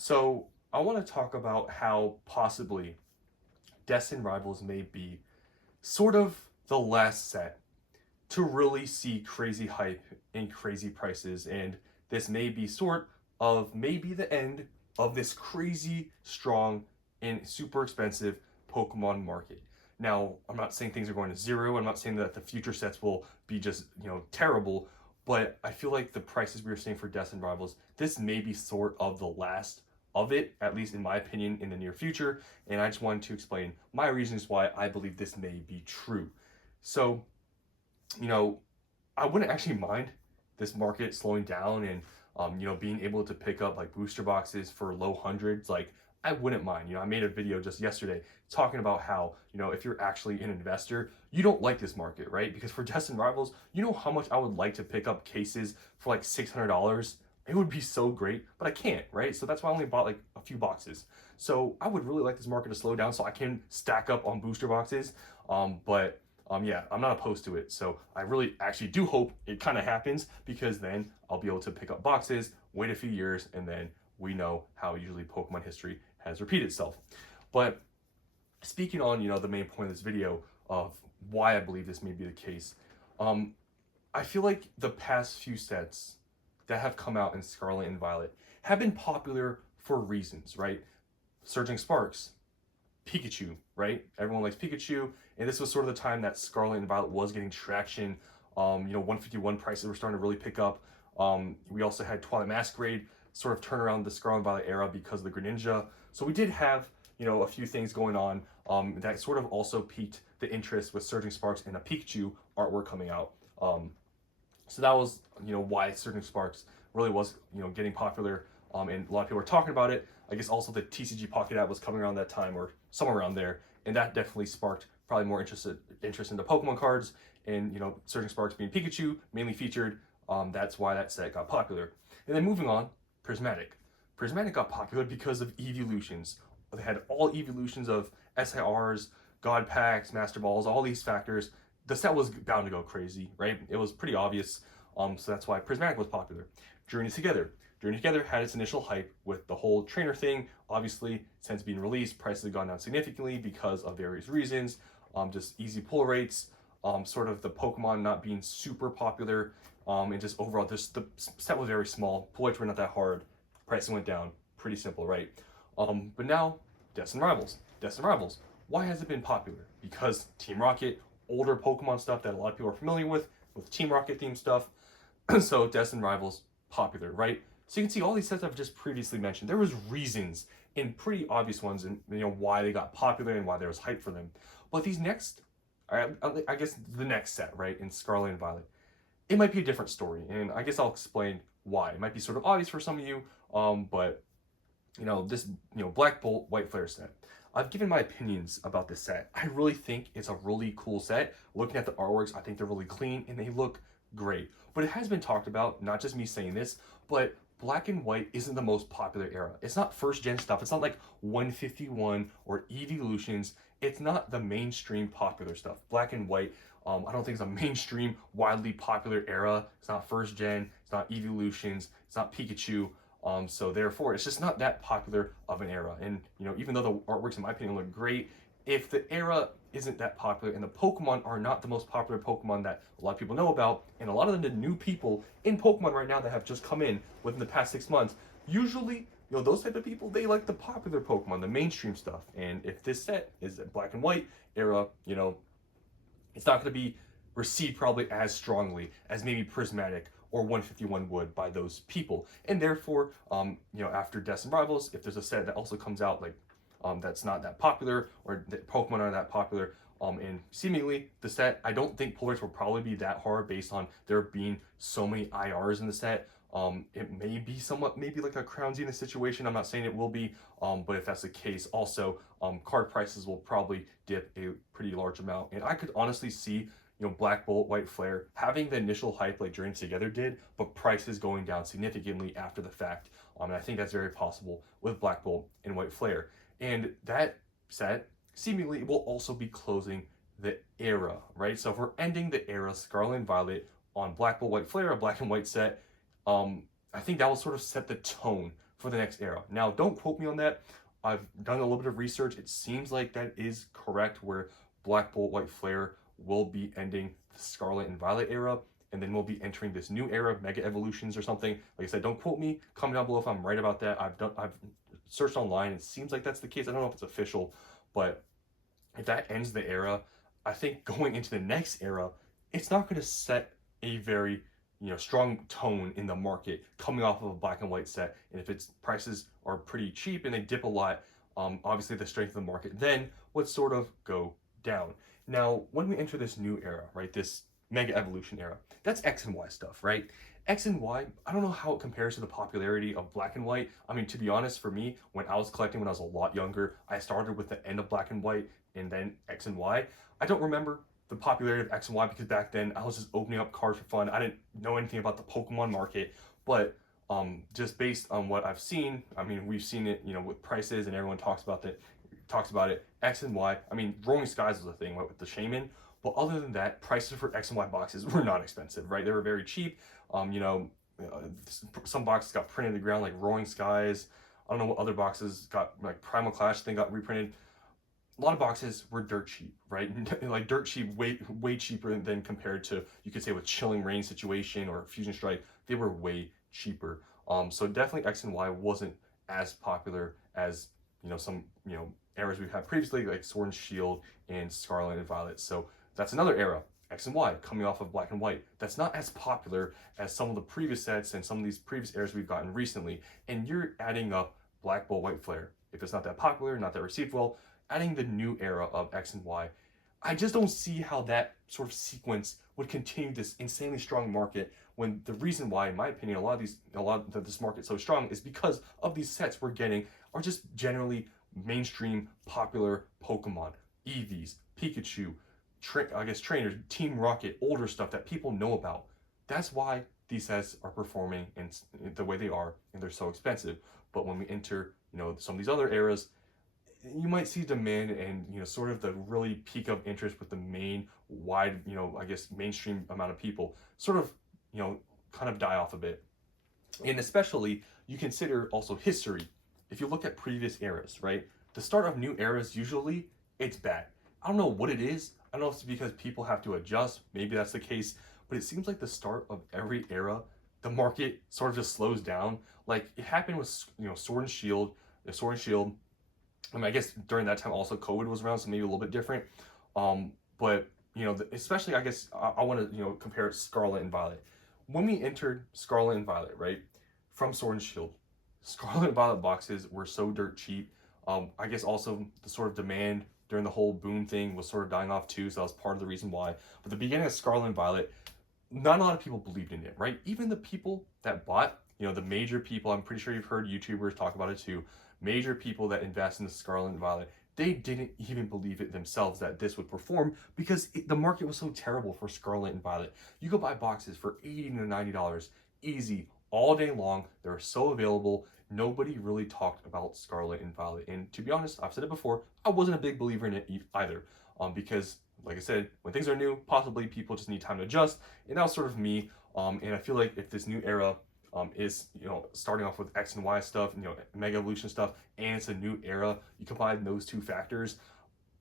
So I want to talk about how possibly Destined Rivals may be sort of the last set to really see crazy hype and crazy prices, and this may be sort of maybe the end of this crazy strong and super expensive Pokemon market. Now, I'm not saying things are going to zero. I'm not saying that the future sets will be just, terrible, but I feel like the prices we are seeing for Destined Rivals, this may be sort of the last of it, at least in my opinion, in the near future. And I just wanted to explain my reasons why I believe this may be true. So, you know, I wouldn't actually mind this market slowing down and being able to pick up like booster boxes for low hundreds. Like I wouldn't mind. I made a video just yesterday talking about how, if you're actually an investor, you don't like this market, right? Because for Destined Rivals, you know how much I would like to pick up cases for like $600. It would be so great, but I can't, right? So that's why I only bought like a few boxes. So I would really like this market to slow down so I can stack up on booster boxes. Yeah, I'm not opposed to it. So I really actually do hope it kind of happens, because then I'll be able to pick up boxes, wait a few years, and then we know how usually Pokemon history has repeated itself. But speaking on, the main point of this video of why I believe this may be the case, I feel like the past few sets that have come out in Scarlet and Violet have been popular for reasons, right? Surging Sparks, Pikachu, right? Everyone likes Pikachu, and this was sort of the time that Scarlet and Violet was getting traction. 151 prices were starting to really pick up. We also had Twilight Masquerade sort of turn around the Scarlet and Violet era because of the Greninja. So we did have, a few things going on that sort of also piqued the interest with Surging Sparks and a Pikachu artwork coming out. So that was, why Surging Sparks really was, getting popular. And a lot of people were talking about it. I guess also the TCG Pocket App was coming around that time or somewhere around there, and that definitely sparked probably more interest into Pokemon cards. And Surging Sparks being Pikachu mainly featured, that's why that set got popular. And then moving on, Prismatic. Prismatic got popular because of evolutions. They had all evolutions of SIRs, God Packs, Master Balls, all these factors. The set was bound to go crazy, right? It was pretty obvious. So that's why Prismatic was popular. Journey Together. Journey Together had its initial hype with the whole trainer thing. Obviously, since being released, prices have gone down significantly because of various reasons. Just easy pull rates, sort of the Pokemon not being super popular, and just overall, the set was very small. Pull rates were not that hard. Pricing went down. Pretty simple, right? But now, Destined Rivals. Destined Rivals. Why has it been popular? Because Team Rocket, older Pokemon stuff that a lot of people are familiar with Team Rocket themed stuff. So Destined Rivals, popular, right? So you can see all these sets I've just previously mentioned. There was reasons, and pretty obvious ones, and why they got popular and why there was hype for them. But these next, I guess the next set, right, in Scarlet and Violet, it might be a different story, and I guess I'll explain why. It might be sort of obvious for some of you, but this Black Bolt White Flare set. I've given my opinions about this set. I really think it's a really cool set. Looking at the artworks, I think they're really clean and they look great. But it has been talked about, not just me saying this, but Black and White isn't the most popular era. It's not first gen stuff. It's not like 151 or Evolutions. It's not the mainstream popular stuff. Black and White, I don't think it's a mainstream, widely popular era. It's not first gen. It's not Evolutions. It's not Pikachu. So therefore, it's just not that popular of an era. And even though the artworks, in my opinion, look great, if the era isn't that popular and the Pokemon are not the most popular Pokemon that a lot of people know about, and a lot of the new people in Pokemon right now that have just come in within the past 6 months, usually, those type of people, they like the popular Pokemon, the mainstream stuff. And if this set is a Black and White era, it's not going to be received probably as strongly as maybe Prismatic or 151 would by those people. And therefore, after Destined Rivals, if there's a set that also comes out like that's not that popular, or that Pokemon are that popular, and seemingly the set, I don't think pull rates will probably be that hard based on there being so many IRs in the set. It may be somewhat, maybe like a Crown Zenith situation. I'm not saying it will be, but if that's the case, also card prices will probably dip a pretty large amount. And I could honestly see Black Bolt, White Flare having the initial hype like Journey Together did, but prices going down significantly after the fact. And I think that's very possible with Black Bolt and White Flare. And that set seemingly will also be closing the era, right? So if we're ending the era Scarlet and Violet on Black Bolt, White Flare, a black and white set, I think that will sort of set the tone for the next era. Now, don't quote me on that. I've done a little bit of research. It seems like that is correct, where Black Bolt White Flare will be ending the Scarlet and Violet era, and then we'll be entering this new era, Mega Evolutions or something. Like I said, don't quote me. Comment down below if I'm right about that. I've searched online. It seems like that's the case. I don't know if it's official, but if that ends the era, I think going into the next era, it's not going to set a very strong tone in the market coming off of a black and white set. And if its prices are pretty cheap and they dip a lot, obviously the strength of the market then would sort of go down. Now, when we enter this new era, right, this Mega Evolution era, that's X and Y stuff, right? X and Y, I don't know how it compares to the popularity of black and white. I mean, to be honest, for me, when I was collecting when I was a lot younger, I started with the end of black and white and then X and Y. I don't remember the popularity of X and Y because back then I was just opening up cards for fun. I didn't know anything about the Pokemon market, but just based on what I've seen, I mean, we've seen it, with prices and everyone talks about it. X and Y. I mean, Rolling Skies was a thing with the Shaman, but other than that, prices for X and Y boxes were not expensive, right? They were very cheap. Some boxes got printed to the ground like Rolling Skies. I don't know what other boxes got, like Primal Clash thing got reprinted. A lot of boxes were dirt cheap, right? Like dirt cheap, way cheaper than compared to, you could say, with Chilling Reign situation or Fusion Strike. They were way cheaper. So definitely X and Y wasn't as popular as some eras we've had previously, like Sword and Shield and Scarlet and Violet. So that's another era, X and Y, coming off of black and white. That's not as popular as some of the previous sets and some of these previous eras we've gotten recently. And you're adding up Black Bolt White Flare. If it's not that popular, not that received well, adding the new era of X and Y, I just don't see how that sort of sequence would continue this insanely strong market, when the reason why, in my opinion, a lot of this market's so strong is because of these sets we're getting are just generally mainstream popular Pokemon, Eevees, Pikachu, trainers, Team Rocket, older stuff that people know about. That's why these sets are performing in the way they are, and they're so expensive. But when we enter, some of these other eras, you might see demand and sort of the really peak of interest with the main wide mainstream amount of people sort of kind of die off a bit. And especially you consider also history. If you look at previous eras, right, the start of new eras, usually it's bad. I don't know what it is. I don't know if it's because people have to adjust, maybe that's the case, but it seems like the start of every era, the market sort of just slows down. Like it happened with Sword and Shield. I mean, I guess during that time also COVID was around, so maybe a little bit different. But especially I guess I want to compare Scarlet and Violet. When we entered Scarlet and Violet, right, from Sword and Shield, Scarlet and Violet boxes were so dirt cheap. I guess also the sort of demand during the whole boom thing was sort of dying off too, so that was part of the reason why. But the beginning of Scarlet and Violet, not a lot of people believed in it, right? Even the people that bought, the major people, I'm pretty sure you've heard YouTubers talk about it too, major people that invest in the Scarlet and Violet, they didn't even believe it themselves that this would perform because the market was so terrible for Scarlet and Violet. You could buy boxes for $80 to $90 easy all day long. They're so available. Nobody really talked about Scarlet and Violet. And to be honest, I've said it before, I wasn't a big believer in it either. Because, like I said, when things are new, possibly people just need time to adjust. And that was sort of me. And I feel like if this new era is starting off with X and Y stuff, Mega Evolution stuff, and it's a new era, you combine those two factors,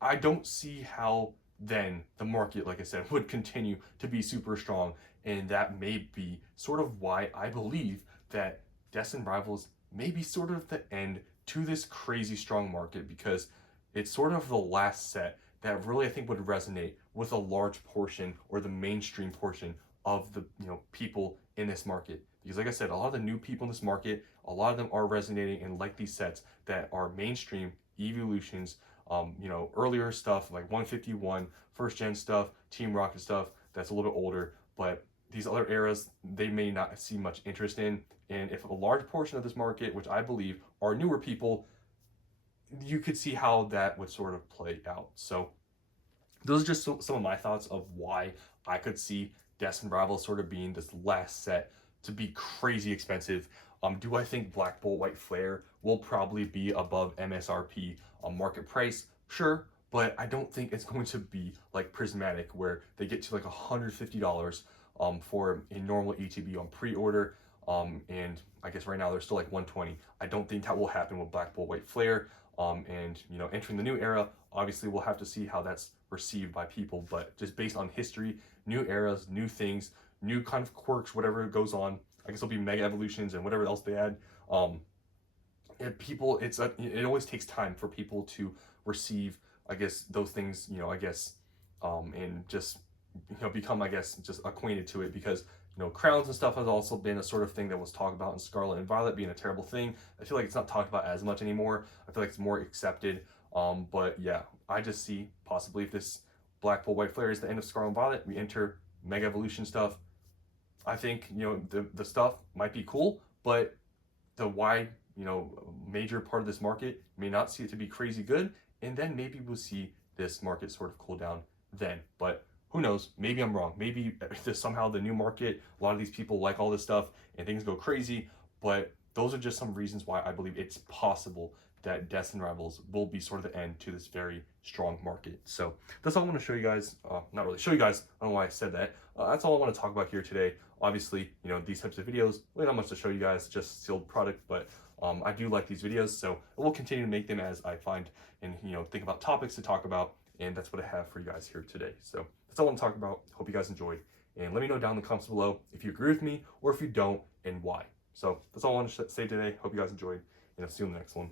I don't see how then the market, like I said, would continue to be super strong. And that may be sort of why I believe that Destined Rivals may be sort of the end to this crazy strong market, because it's sort of the last set that really I think would resonate with a large portion or the mainstream portion of the people in this market. Because like I said, a lot of the new people in this market, a lot of them are resonating and like these sets that are mainstream evolutions, earlier stuff like 151, first gen stuff, Team Rocket stuff that's a little bit older, but these other eras, they may not see much interest in. And if a large portion of this market, which I believe are newer people, you could see how that would sort of play out. So those are just some of my thoughts of why I could see Destined Rivals sort of being this last set to be crazy expensive. Do I think Black Bolt White Flare will probably be above MSRP on market price? Sure, but I don't think it's going to be like Prismatic, where they get to like $150 for a normal ETB on pre-order. And I guess right now they're still like 120. I don't think that will happen with Black Bolt White Flare. And you know, entering the new era, obviously we'll have to see how that's received by people. But just based on history, new eras, new things, new kind of quirks, whatever goes on. I guess it'll be mega evolutions and whatever else they add. It always takes time for people to receive, I guess, those things, you know, I guess, and just, you know, become, I guess, just acquainted to it, because, you know, crowns and stuff has also been a sort of thing that was talked about in Scarlet and Violet being a terrible thing. I feel like it's not talked about as much anymore. I feel like it's more accepted. But yeah, I just see possibly if this Black Bolt White Flare is the end of Scarlet and Violet, we enter Mega Evolution stuff. I think, you know, the stuff might be cool, but the wide, you know, major part of this market may not see it to be crazy good, and then maybe we'll see this market sort of cool down then. But who knows? Maybe I'm wrong. Maybe somehow the new market, a lot of these people like all this stuff and things go crazy. But those are just some reasons why I believe it's possible that Destined Rivals will be sort of the end to this very strong market. So that's all I want to show you guys. Not really show you guys. I don't know why I said that. That's all I want to talk about here today. Obviously, you know, these types of videos, really not much to show you guys, just sealed product, but I do like these videos, so I will continue to make them as I find and, you know, think about topics to talk about, and that's what I have for you guys here today. So that's all I want to talk about. Hope you guys enjoyed, and let me know down in the comments below if you agree with me or if you don't and why. So that's all I want to say today. Hope you guys enjoyed, and I'll see you in the next one.